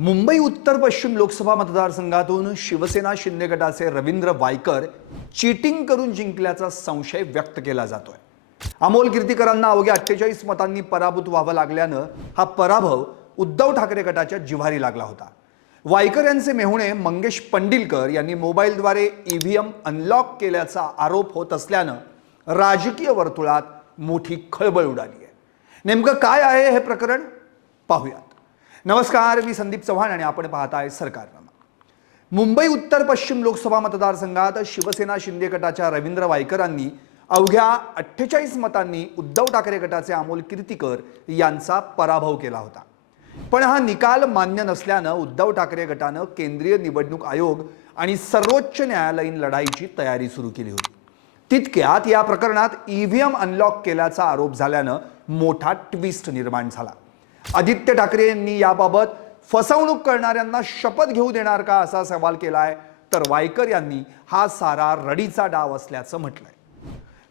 मुंबई उत्तर पश्चिम लोकसभा मतदारसंघातून शिवसेना शिंदे गटाचे रवींद्र वायकर चिटिंग करून जिंकल्याचा संशय व्यक्त केला जातोय. अमोल कीर्तीकरांना अवघ्या अठ्ठेचाळीस मतांनी पराभूत व्हावं लागल्यानं हा पराभव उद्धव ठाकरे गटाच्या जिव्हारी लागला होता. वायकर यांचे मेहुणे मंगेश पंडिलकर यांनी मोबाईलद्वारे ईव्हीएम अनलॉक केल्याचा आरोप होत असल्यानं राजकीय वर्तुळात मोठी खळबळ उडाली आहे. नेमकं काय आहे हे प्रकरण? पाहूयात. नमस्कार मी संदीप चव्हाण आणि आपण पाहताय सरकारनामा. मुंबई उत्तर पश्चिम लोकसभा मतदारसंघात शिवसेना शिंदे गटाच्या रवींद्र वायकरांनी अवघ्या अठ्ठेचाळीस मतांनी उद्धव ठाकरे गटाचे अमोल कीर्तीकर यांचा पराभव केला होता. पण हा निकाल मान्य नसल्यानं उद्धव ठाकरे गटानं केंद्रीय निवडणूक आयोग आणि सर्वोच्च न्यायालयीन लढाईची तयारी सुरू केली होती. तितक्यात या प्रकरणात ईव्हीएम अनलॉक केल्याचा आरोप झाल्यानं मोठा ट्विस्ट निर्माण झाला. आदित्य ठाकरे यांनी याबाबत फसवणूक करणाऱ्यांना शपथ घेऊ देणार का असा सवाल केला आहे तर वायकर यांनी हा सारा रडीचा डाव असल्याचं म्हटलंय.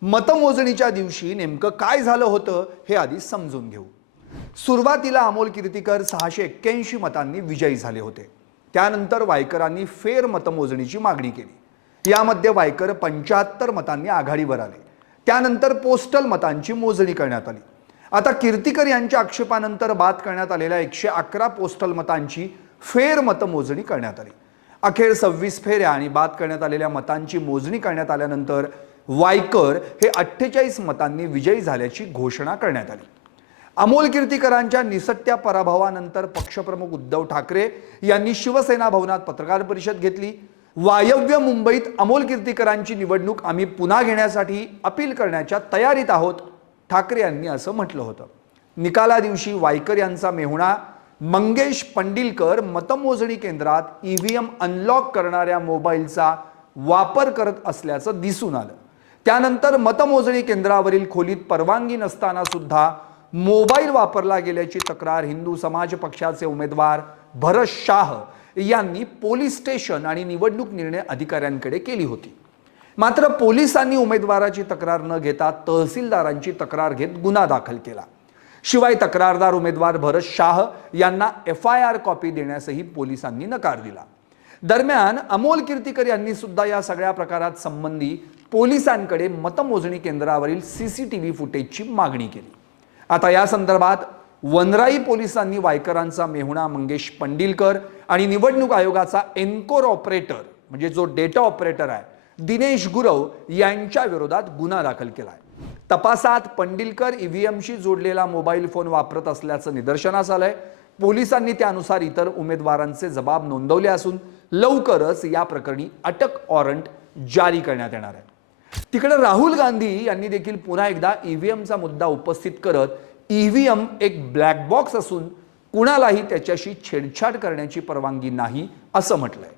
मतमोजणीच्या दिवशी नेमकं काय झालं होतं हे आधी समजून घेऊ. सुरुवातीला अमोल कीर्तीकर सहाशे एक्क्याऐंशी मतांनी विजयी झाले होते. त्यानंतर वायकरांनी फेर मतमोजणीची मागणी केली. यामध्ये वायकर पंच्याहत्तर मतांनी आघाडीवर आले. त्यानंतर पोस्टल मतांची मोजणी करण्यात आली. आता कीर्तीकर यांच्या आक्षेपानंतर बाद करण्यात आलेल्या एकशे अकरा पोस्टल मतांची फेर मतमोजणी करण्यात आली. अखेर सव्वीस फेऱ्या आणि बाद करण्यात आलेल्या मतांची मोजणी करण्यात आल्यानंतर वायकर हे अठ्ठेचाळीस मतांनी विजयी झाल्याची घोषणा करण्यात आली. अमोल कीर्तीकरांच्या निसट्या पराभवानंतर पक्षप्रमुख उद्धव ठाकरे यांनी शिवसेना भवनात पत्रकार परिषद घेतली. वायव्य मुंबईत अमोल कीर्तीकरांची निवडणूक आम्ही पुन्हा घेण्यासाठी अपील करण्याच्या तयारीत आहोत. ठाकरे यांनी असं म्हटलं होतं. निकाला दिवशी वायकर यांचा मेहुणा मंगेश पंडिलकर मतमोजणी केंद्रात ईव्हीएम अनलॉक करणाऱ्या मोबाईलचा वापर करत असल्याचं दिसून आलं. त्यानंतर मतमोजणी केंद्रावरील खोलीत परवानगी नसताना सुद्धा मोबाईल वापरला गेल्याची तक्रार हिंदू समाज पक्षाचे उमेदवार भरत शाह यांनी पोलीस स्टेशन आणि निवडणूक निर्णय अधिकाऱ्यांकडे केली होती. मात्र पोलिसांनी उमेदवाराची तक्रार न घेता तहसीलदारांची तक्रार घेत गुन्हा दाखल केला. शिवाय तक्रारदार उमेदवार भरत शाह यांना एफ आय आर कॉपी देण्यासही पोलिसांनी नकार दिला. दरम्यान अमोल कीर्तीकर यांनी सुद्धा या सगळ्या प्रकारात संबंधी पोलिसांकडे मतमोजणी केंद्रावरील सीसीटीव्ही फुटेजची मागणी केली. आता या संदर्भात वनराई पोलिसांनी वायकरांचा मेहुणा मंगेश पंडिलकर आणि निवडणूक आयोगाचा एन्कोर ऑपरेटर म्हणजे जो डेटा ऑपरेटर आहे दिनेश गुरव यांच्या विरोधात गुन्हा दाखल केला आहे तपासात पंडिलकर ईव्हीएमशी जोडलेला मोबाईल फोन वापरत असल्याचं निदर्शनास आलंय. पोलिसांनी त्यानुसार इतर उमेदवारांचे जबाब नोंदवले असून लवकरच या प्रकरणी अटक वॉरंट जारी करण्यात येणार आहे. तिकडे राहुल गांधी यांनी देखील पुन्हा एकदा ईव्हीएमचा मुद्दा उपस्थित करत ईव्हीएम एक ब्लॅक बॉक्स असून कुणालाही त्याच्याशी छेडछाड करण्याची परवानगी नाही असं म्हटलंय.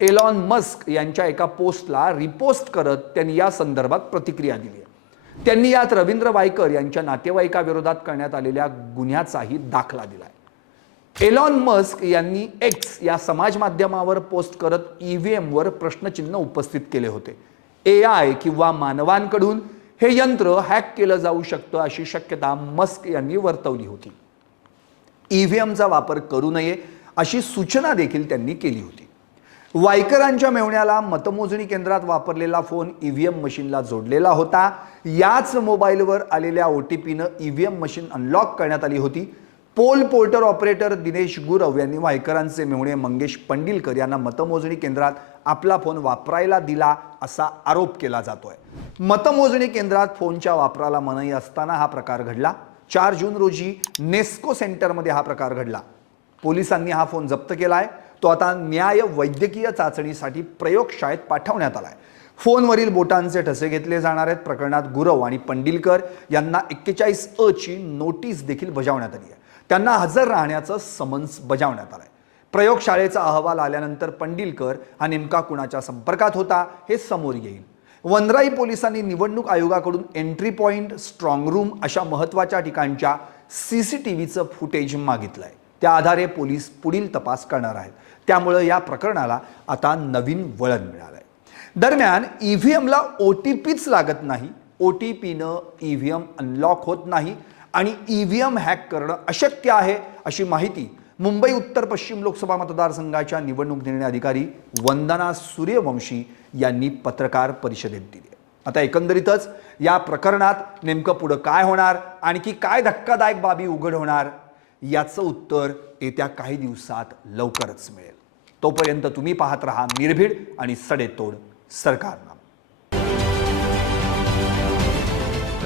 एलॉन मस्क यांच्या एका पोस्टला रिपोस्ट करत त्यांनी या संदर्भात प्रतिक्रिया दिली आहे. त्यांनी यात रवींद्र वायकर यांच्या नातेवाईकाविरोधात करण्यात आलेल्या गुन्ह्याचाही दाखला दिलाय. एलॉन मस्क यांनी एक्स या समाज माध्यमावर पोस्ट करत ईव्हीएमवर प्रश्नचिन्ह उपस्थित केले होते. ए आय किंवा मानवांकडून हे यंत्र हॅक केलं जाऊ शकतं अशी शक्यता मस्क यांनी वर्तवली होती. ईव्हीएमचा वापर करू नये अशी सूचना देखील त्यांनी केली होती. वायकरांच्या मेवण्याला मतमोजणी केंद्रात वापरलेला फोन ई व्ही एम मशीनला जोडलेला होता. याच मोबाईलवर आलेल्या O T पीनं E V M machine unlock करण्यात आली होती. Poll porter operator Dinesh Gurav यांनी वायकरांचे मेहुणे मंगेश पंडिलकर यांना मतमोजणी केंद्रात आपला फोन वापरायला दिला असा आरोप केला जातोय. मतमोजणी केंद्रात फोनच्या वापराला मनाई असताना हा प्रकार घडला. चार जून रोजी नेस्को सेंटरमध्ये हा प्रकार घडला. पोलिसांनी हा फोन जप्त केला आहे तो आता न्याय वैद्यकीय चाचणीसाठी प्रयोगशाळेत पाठवण्यात आलाय. फोनवरील बोटांचे ठसे घेतले जाणार आहेत. प्रकरणात गुरव आणि पंडिलकर यांना एक्केचाळीस अ ची नोटीस देखील बजावण्यात आली आहे. त्यांना हजर राहण्याचं समन्स बजावण्यात आलंय. प्रयोगशाळेचा अहवाल आल्यानंतर पंडिलकर हा नेमका कुणाच्या संपर्कात होता हे समोर येईल. वनराई पोलिसांनी निवडणूक आयोगाकडून एंट्री पॉइंट स्ट्रॉंग रूम अशा महत्त्वाच्या ठिकाणच्या सी सी टी व्हीचं फुटेज मागितलंय. त्या आधारे पोलीस पुढील तपास करणार आहेत. त्यामुळं या प्रकरणाला आता नवीन वळण मिळालंय. दरम्यान ईव्हीएमला ओ टी पीच लागत नाही. ओ टी पीनं ई ईव्हीएम अनलॉक होत नाही आणि ईव्हीएम हॅक करणं अशक्य आहे अशी माहिती मुंबई उत्तर पश्चिम लोकसभा मतदारसंघाच्या निवडणूक निर्णय अधिकारी वंदना सूर्यवंशी यांनी पत्रकार परिषदेत दिली. आता एकंदरीतच या प्रकरणात नेमकं पुढं काय होणार? आणखी काय धक्कादायक बाबी उघड होणार? याचं उत्तर येत्या काही दिवसात लवकरच मिळेल. तोपर्यंत तुम्ही पाहत राहा निर्भीड आणि सडेतोड सरकारनं.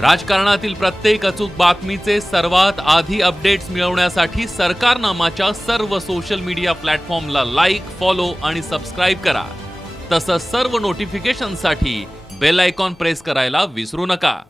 राजकारणातील प्रत्येक अचूक बातमीचे सर्वात आधी अपडेट्स मिळवण्यासाठी सरकारनामाच्या सर्व सोशल मीडिया प्लॅटफॉर्मला लाईक फॉलो आणि सबस्क्राईब करा. तसंच सर्व नोटिफिकेशनसाठी बेल आयकॉन प्रेस करायला विसरू नका.